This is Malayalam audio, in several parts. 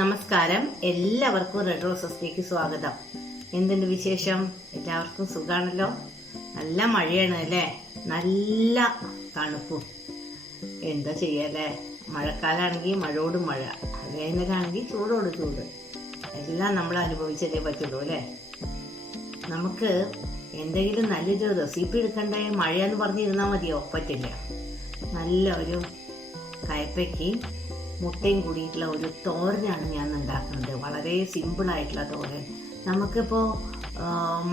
നമസ്കാരം, എല്ലാവർക്കും റെഡ് റോസസിലേക്ക് സ്വാഗതം. എന്തുണ്ട് വിശേഷം? എല്ലാവർക്കും സുഖാണല്ലോ. നല്ല മഴയാണ് അല്ലേ, നല്ല തണുപ്പും. എന്താ ചെയ്യല്ലേ, മഴക്കാലാണെങ്കിൽ മഴയോട് മഴ, വേനലാണെങ്കിൽ ചൂടോട് ചൂട്, എല്ലാം നമ്മൾ അനുഭവിച്ചതേ പറ്റുള്ളൂ അല്ലേ. നമുക്ക് എന്തെങ്കിലും നല്ലൊരു റെസിപ്പി എടുക്കണ്ടേ, മഴയെന്ന് പറഞ്ഞിരുന്നാൽ മതിയോ? പറ്റില്ല. നല്ല ഒരു കയ്പ്പയ്ക്കയും മുട്ടയും കൂടിയിട്ടുള്ള ഒരു തോരനാണ് ഞാൻ ഉണ്ടാക്കുന്നത്. വളരെ സിമ്പിളായിട്ടുള്ള തോരൻ. നമുക്കിപ്പോൾ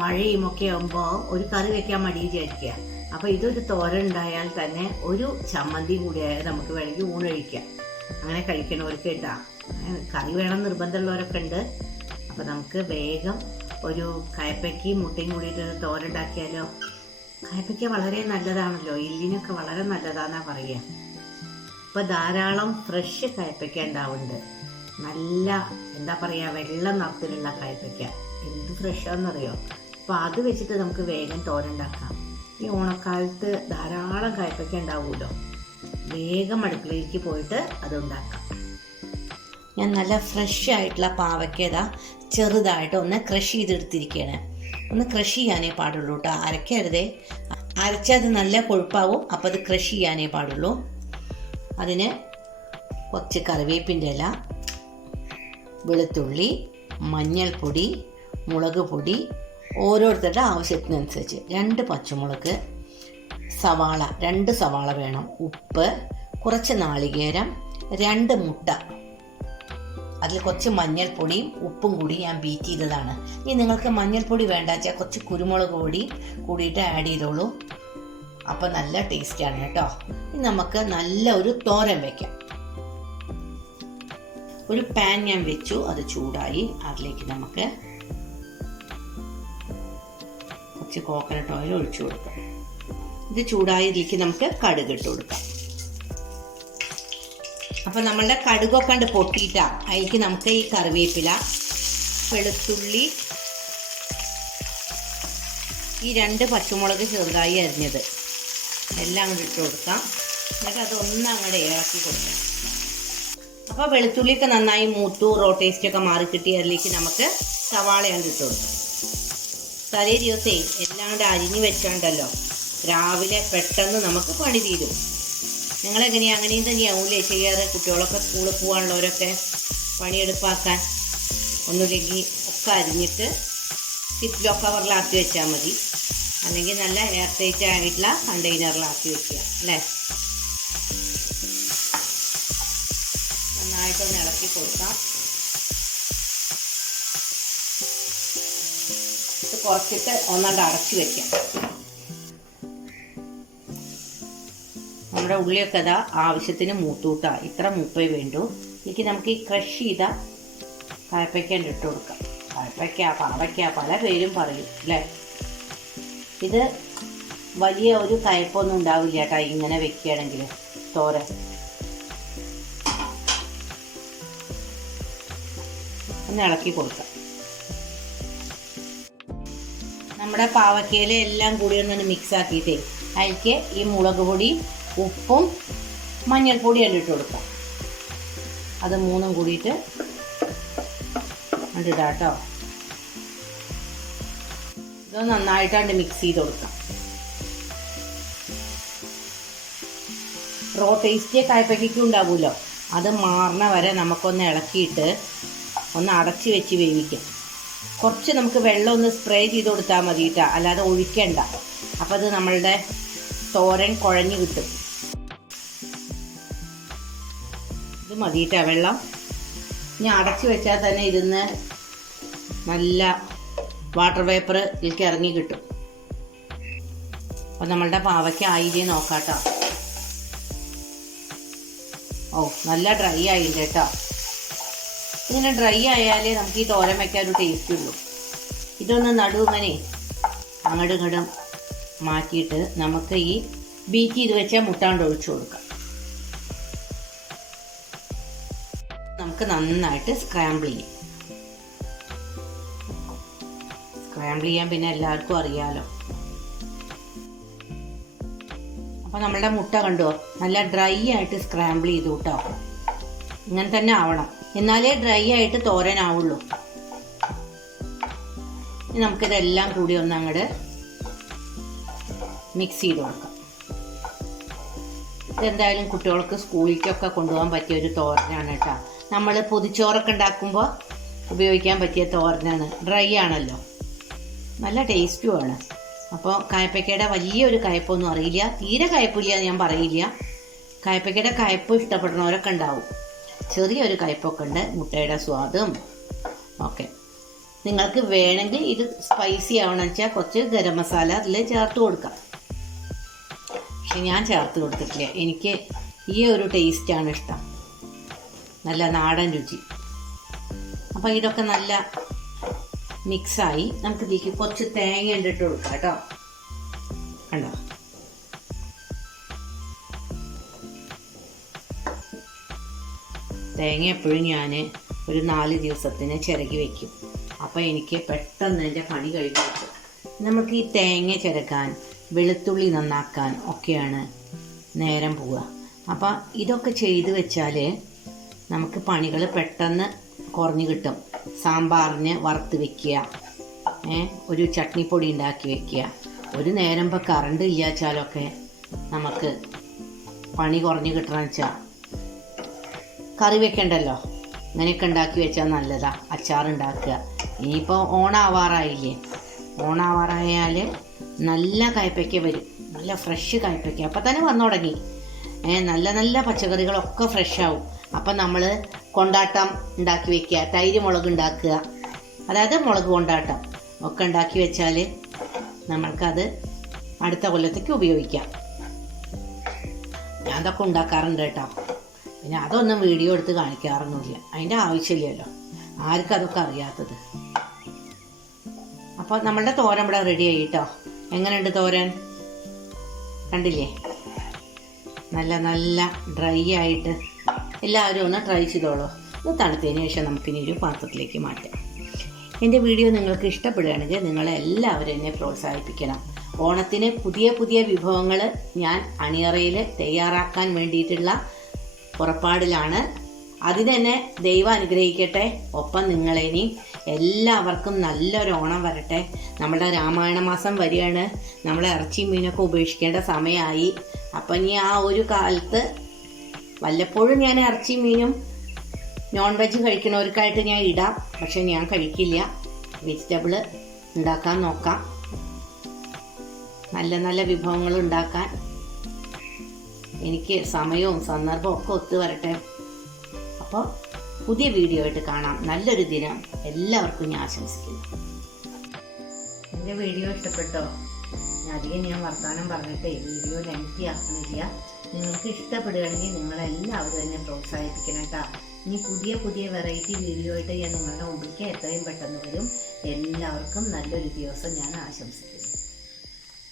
മഴയും ഒക്കെ ആകുമ്പോൾ ഒരു കറി വെക്കാൻ മടി വിചാരിക്കുക. അപ്പോൾ ഇതൊരു തോരൻ ഉണ്ടായാൽ തന്നെ ഒരു ചമ്മന്തി കൂടിയായാൽ നമുക്ക് വേണമെങ്കിൽ ഊണഴിക്കാം. അങ്ങനെ കഴിക്കണവർക്ക് ഇട്ടാ കറി വേണം നിർബന്ധമുള്ളവരൊക്കെ ഉണ്ട്. അപ്പോൾ നമുക്ക് വേഗം ഒരു കയ്പ്പയ്ക്കയും മുട്ടയും കൂടിയിട്ടൊരു തോരൻ ഉണ്ടാക്കിയാലോ. കയ്പ്പയ്ക്ക വളരെ നല്ലതാണല്ലോ, എല്ലിനൊക്കെ വളരെ നല്ലതാണെന്നാണ് പറയുക. ഇപ്പോൾ ധാരാളം ഫ്രഷ് കയ്പ്പയ്ക്ക ഉണ്ടാവുന്നുണ്ട്. നല്ല എന്താ പറയുക, വെള്ള നിറത്തിലുള്ള കയ്പ്പയ്ക്ക, എന്ത് ഫ്രഷാണെന്നറിയോ. അപ്പോൾ അത് വെച്ചിട്ട് നമുക്ക് വേഗം തോരനുണ്ടാക്കാം. ഈ ഓണക്കാലത്ത് ധാരാളം കയ്പ്പയ്ക്ക ഉണ്ടാവുമല്ലോ. വേഗം അടുക്കളയിലേക്ക് പോയിട്ട് അതുണ്ടാക്കാം. ഞാൻ നല്ല ഫ്രഷ് ആയിട്ടുള്ള പാവയ്ക്ക ചെറുതായിട്ട് ഒന്ന് ക്രഷ് ചെയ്തെടുത്തിരിക്കുകയാണ്. ഒന്ന് ക്രഷ് ചെയ്യാനേ പാടുള്ളൂ കേട്ടോ, അരക്കരുതേ. അരച്ചാൽ അത് നല്ല കൊഴുപ്പാവും. അപ്പോൾ അത് ക്രഷ് ചെയ്യാനേ പാടുള്ളൂ. അതിന് കുറച്ച് കറിവേപ്പിൻ്റെ ഇല, വെളുത്തുള്ളി, മഞ്ഞൾപ്പൊടി, മുളക് പൊടി, ഓരോരുത്തരുടെ ആവശ്യത്തിനനുസരിച്ച് 2 പച്ചമുളക്, സവാള 2 സവാള വേണം, ഉപ്പ്, കുറച്ച് നാളികേരം, 2 മുട്ട, അതിൽ കുറച്ച് മഞ്ഞൾപ്പൊടിയും ഉപ്പും കൂടി ഞാൻ ബീറ്റ് ചെയ്തതാണ്. ഇനി നിങ്ങൾക്ക് മഞ്ഞൾപ്പൊടി വേണ്ട വെച്ചാൽ കുറച്ച് കുരുമുളക് പൊടി കൂടിയിട്ട് ആഡ് ചെയ്തോളൂ. അപ്പം നല്ല ടേസ്റ്റാണ് കേട്ടോ. ഇനി നമുക്ക് നല്ല ഒരു തോരൻ വയ്ക്കാം. ഒരു പാൻ ഞാൻ വെച്ചു, അത് ചൂടായി. അതിലേക്ക് നമുക്ക് കുറച്ച് കോക്കനട്ട് ഓയിൽ ഒഴിച്ചു കൊടുക്കാം. ഇത് ചൂടായതിലേക്ക് നമുക്ക് കടുക് ഇട്ട് കൊടുക്കാം. അപ്പം നമ്മളുടെ കടുകൊക്കെ കണ്ട് പൊട്ടിയിട്ടാ അതിലേക്ക് നമുക്ക് ഈ കറിവേപ്പില, വെളുത്തുള്ളി, ഈ 2 പച്ചമുളക് ചെറുതായി അരിഞ്ഞത് എല്ലാം അങ്ങോട്ട് ഇട്ട് കൊടുക്കാം. എന്നിട്ട് അതൊന്നും അങ്ങോട്ട് ഇളക്കി കൊടുക്കാം. അപ്പോൾ വെളുത്തുള്ളിയൊക്കെ നന്നായി മൂത്തു, ടേസ്റ്റൊക്കെ മാറി കിട്ടി. അതിലേക്ക് നമുക്ക് സവാള അങ്ങോട്ട് ഇട്ട് കൊടുക്കാം. തലേ ദിവസേ എല്ലാം കൂടെ അരിഞ്ഞ് വെച്ചാണ്ടല്ലോ, രാവിലെ പെട്ടെന്ന് നമുക്ക് പണി തീരും. നിങ്ങളെങ്ങനെയാണ്? അങ്ങനെയും തന്നെയാവൂലേ ചെയ്യാറ്? കുട്ടികളൊക്കെ സ്കൂളിൽ പോകാനുള്ളവരൊക്കെ പണിയെടുപ്പാക്കാൻ ഒന്നുമില്ലെങ്കിൽ ഒക്കെ അരിഞ്ഞിട്ട് സിപ്ലോ കവറിലാക്കി വെച്ചാൽ മതി. അല്ലെങ്കിൽ നല്ല എയർ ടൈറ്റ് ആയിട്ടുള്ള കണ്ടെയ്നറിലാക്കി വെക്കുക അല്ലേ. നന്നായിട്ടൊന്ന് ഇളക്കി കൊടുക്കാം. ഇത് കുറച്ചിട്ട് ഒന്നാണ്ട് അടച്ചു വെക്കാം. നമ്മുടെ ഉള്ളിയൊക്കെ ആവശ്യത്തിന് മൂത്തൂട്ടാ, ഇത്ര മൂപ്പേ വേണ്ടൂ. എനിക്ക് നമുക്ക് ഈ ക്രഷ് ചെയ്ത കയ്പ്പയ്ക്ക ഇട്ട് കൊടുക്കാം. കയ്പ്പയ്ക്ക, പാവയ്ക്ക, പല പേരും പറയും അല്ലേ. ഇത് വലിയ ഒരു കയ്പ്പൊന്നും ഉണ്ടാവില്ല കേട്ടോ ഇങ്ങനെ വെക്കുകയാണെങ്കിൽ തോരൻ. ഒന്ന് ഇളക്കി കൊടുക്കാം. നമ്മുടെ പാവയ്ക്കയില എല്ലാം കൂടി ഒന്നൊന്ന് മിക്സ് ആക്കിയിട്ടേ അതിലേക്ക് ഈ മുളക് പൊടി, ഉപ്പും മഞ്ഞൾപ്പൊടി ഇട്ട് കൊടുക്കാം. അത് 3 കൂടിയിട്ട് ഇടാം കേട്ടോ. ഇത് നന്നായിട്ടാണ്ട് മിക്സ് ചെയ്ത് കൊടുക്കാം. ടേസ്റ്റിയ കയ്പ്പയ്ക്കും ഉണ്ടാവുമല്ലോ, അത് മാറണ വരെ നമുക്കൊന്ന് ഇളക്കിയിട്ട് ഒന്ന് അടച്ച് വെച്ച് വേവിക്കാം. കുറച്ച് നമുക്ക് വെള്ളം ഒന്ന് സ്പ്രേ ചെയ്ത് കൊടുത്താൽ മതി കേട്ടോ, അല്ലാതെ ഒഴിക്കണ്ട. അപ്പം അത് നമ്മളുടെ തോരൻ കുഴഞ്ഞ് കിട്ടും. ഇത് മതി കേട്ടോ വെള്ളം. ഇനി അടച്ച് വെച്ചാൽ തന്നെ ഇരുന്ന് നല്ല വാട്ടർ വേപ്പർ ഇതിലേക്ക് ഇറങ്ങി കിട്ടും. അപ്പം നമ്മളുടെ പാവയ്ക്ക ആയില്ലേ നോക്കാട്ടോ. നല്ല ഡ്രൈ ആയില്ല കേട്ടോ. ഇങ്ങനെ ഡ്രൈ ആയാലേ നമുക്ക് ഈ തോരൻ വയ്ക്കാൻ ഒരു ടേസ്റ്റ് ഉള്ളൂ. ഇതൊന്ന് ഇങ്ങനെ അങ്ങോട്ടും ഇങ്ങോട്ടും മാറ്റിയിട്ട് നമുക്ക് ഈ ബീറ്റ് ചെയ്ത് വെച്ചാൽ മുട്ടാണ്ട് ഒഴിച്ചു കൊടുക്കാം. നമുക്ക് നന്നായിട്ട് സ്ക്രാമ്പിൾ ചെയ്യാം. സ്ക്രാമ്പിൾ ചെയ്യാൻ പിന്നെ എല്ലാവർക്കും അറിയാമല്ലോ. അപ്പോൾ നമ്മളുടെ മുട്ട കണ്ടോ, നല്ല ഡ്രൈ ആയിട്ട് സ്ക്രാമ്പിൾ ചെയ്തു കേട്ടോ. ഇങ്ങനെ തന്നെ ആവണം. എന്നാലേ ഡ്രൈ ആയിട്ട് തോരനാവുള്ളൂ. ഇനി നമുക്കിതെല്ലാം കൂടി ഒന്ന് അങ്ങോട്ട് മിക്സ് ചെയ്ത് കൊടുക്കാം. ഇതെന്തായാലും കുട്ടികൾക്ക് സ്കൂളിലേക്കൊക്കെ കൊണ്ടുപോകാൻ പറ്റിയ ഒരു തോരനാണ് കേട്ടോ. നമ്മൾ പൊതിച്ചോറൊക്കെ ഉണ്ടാക്കുമ്പോൾ ഉപയോഗിക്കാൻ പറ്റിയ തോരനാണ്. ഡ്രൈ ആണല്ലോ, നല്ല ടേസ്റ്റുമാണ്. അപ്പോൾ കായപ്പയ്ക്കയുടെ വലിയൊരു കയ്പ്പൊന്നും അറിയില്ല, തീരെ കയ്പ്പില്ല ഞാൻ പറയില്ല. കായപ്പയ്ക്കയുടെ കയ്പ്പ് ഇഷ്ടപ്പെടുന്നവരൊക്കെ ഉണ്ടാവും. ചെറിയൊരു കയ്പ്പൊക്കെ ഉണ്ട്, മുട്ടയുടെ സ്വാദും ഒക്കെ. നിങ്ങൾക്ക് വേണമെങ്കിൽ ഇത് സ്പൈസി ആവണമെന്ന് വെച്ചാൽ കുറച്ച് ഗരം മസാല അതിൽ ചേർത്ത് കൊടുക്കാം. പക്ഷെ ഞാൻ ചേർത്ത് കൊടുത്തിട്ടില്ല. എനിക്ക് ഈ ഒരു ടേസ്റ്റാണ് ഇഷ്ടം, നല്ല നാടൻ രുചി. അപ്പോൾ ഇതൊക്കെ നല്ല മിക്സായി നമുക്ക് ഇതിലേക്ക് കുറച്ച് തേങ്ങ ഇട്ട് കൊടുക്കാം കേട്ടോ. കണ്ടോ, തേങ്ങ എപ്പോഴും ഞാൻ ഒരു 4 ദിവസത്തിന് ചിരകി വയ്ക്കും. അപ്പോൾ എനിക്ക് പെട്ടെന്ന് എൻ്റെ പണി കഴിഞ്ഞു കിട്ടും. നമുക്ക് ഈ തേങ്ങ ചിരകാൻ, വെളുത്തുള്ളി നന്നാക്കാൻ ഒക്കെയാണ് നേരം പോവുക. അപ്പം ഇതൊക്കെ ചെയ്ത് വെച്ചാൽ നമുക്ക് പണികൾ പെട്ടെന്ന് കുറഞ്ഞു കിട്ടും. സാമ്പാറിന് വറുത്ത് വെക്കുക, ഒരു ചട്നിപ്പൊടി ഉണ്ടാക്കി വെക്കുക. ഒരു നേരം ഇപ്പോൾ കറണ്ട് ഇല്ലാച്ചാലൊക്കെ നമുക്ക് പണി കുറഞ്ഞു കിട്ടണമെന്ന് വെച്ചാൽ കറി വെക്കണ്ടല്ലോ, ഇങ്ങനെയൊക്കെ ഉണ്ടാക്കി വെച്ചാൽ നല്ലതാണ്. അച്ചാറുണ്ടാക്കുക. ഇനിയിപ്പോൾ ഓണാവാറായില്ലേ, ഓണാവാറായാൽ നല്ല കയ്പ്പയ്ക്ക വരും, നല്ല ഫ്രഷ് കയ്പ്പയ്ക്ക അപ്പം തന്നെ വന്നു തുടങ്ങി. നല്ല നല്ല പച്ചക്കറികളൊക്കെ ഫ്രഷ് ആവും. അപ്പം നമ്മൾ കൊണ്ടാട്ടം ഉണ്ടാക്കി വെക്കുക, തൈര് മുളക് ഉണ്ടാക്കുക, അതായത് മുളക് കൊണ്ടാട്ടം ഒക്കെ ഉണ്ടാക്കി വെച്ചാൽ നമ്മൾക്കത് അടുത്ത കൊല്ലത്തേക്ക് ഉപയോഗിക്കാം. ഞാൻ അതൊക്കെ ഉണ്ടാക്കാറുണ്ട് കേട്ടോ. പിന്നെ അതൊന്നും വീഡിയോ എടുത്ത് കാണിക്കാറൊന്നുമില്ല, അതിൻ്റെ ആവശ്യമില്ലല്ലോ, ആർക്കും അതൊക്കെ അറിയാത്തത്. അപ്പോൾ നമ്മളുടെ തോരൻ ഇവിടെ റെഡി ആയി കേട്ടോ. എങ്ങനെയുണ്ട് തോരൻ? കണ്ടില്ലേ, നല്ല നല്ല ഡ്രൈ ആയിട്ട്. എല്ലാവരും ഒന്ന് ട്രൈ ചെയ്തോളൂ. ഇത് തണുത്തതിന് ശേഷം നമുക്കിനി ഒരു പാത്രത്തിലേക്ക് മാറ്റാം. എൻ്റെ വീഡിയോ നിങ്ങൾക്ക് ഇഷ്ടപ്പെടുകയാണെങ്കിൽ നിങ്ങളെല്ലാവരും എന്നെ പ്രോത്സാഹിപ്പിക്കണം. ഓണത്തിന് പുതിയ പുതിയ വിഭവങ്ങൾ ഞാൻ അണിയറയിൽ തയ്യാറാക്കാൻ വേണ്ടിയിട്ടുള്ള പുറപ്പാടിലാണ്. അതിന് തന്നെ ദൈവം അനുഗ്രഹിക്കട്ടെ. ഒപ്പം നിങ്ങളെനി എല്ലാവർക്കും നല്ലൊരു ഓണം വരട്ടെ. നമ്മുടെ രാമായണ മാസം വരികയാണ്. നമ്മൾ ഇറച്ചി മീനൊക്കെ ഉപേക്ഷിക്കേണ്ട സമയമായി. അപ്പം ഇനി ആ ഒരു കാലത്ത് വല്ലപ്പോഴും ഞാൻ ഇറച്ചി മീനും നോൺ വെജ് കഴിക്കുന്നവർക്കായിട്ട് ഞാൻ ഇടാം. പക്ഷെ ഞാൻ കഴിക്കില്ല. വെജിറ്റബിൾ ഉണ്ടാക്കാൻ നോക്കാം. നല്ല നല്ല വിഭവങ്ങൾ ഉണ്ടാക്കാൻ എനിക്ക് സമയവും സന്ദർഭവും ഒക്കെ ഒത്തു വരട്ടെ. അപ്പോൾ പുതിയ വീഡിയോ ആയിട്ട് കാണാം. നല്ലൊരു ദിനം എല്ലാവർക്കും ഞാൻ ആശംസിക്കുന്നു. എൻ്റെ വീഡിയോ ഇഷ്ടപ്പെട്ടോ? അധികം ഞാൻ വർത്തമാനം പറഞ്ഞിട്ടേ വീഡിയോ ലെങ്തി ആക്കുന്നില്ല. നിങ്ങൾക്ക് ഇഷ്ടപ്പെടുകയാണെങ്കിൽ നിങ്ങളെല്ലാവരും എന്നെ പ്രോത്സാഹിപ്പിക്കണം കേട്ടോ. ഇനി പുതിയ പുതിയ വെറൈറ്റി വീഡിയോ ആയിട്ട് ഞാൻ നിങ്ങളുടെ മുമ്പിലേക്ക് എത്രയും പെട്ടെന്ന് വരും. എല്ലാവർക്കും നല്ലൊരു ദിവസം ഞാൻ ആശംസിക്കുന്നു.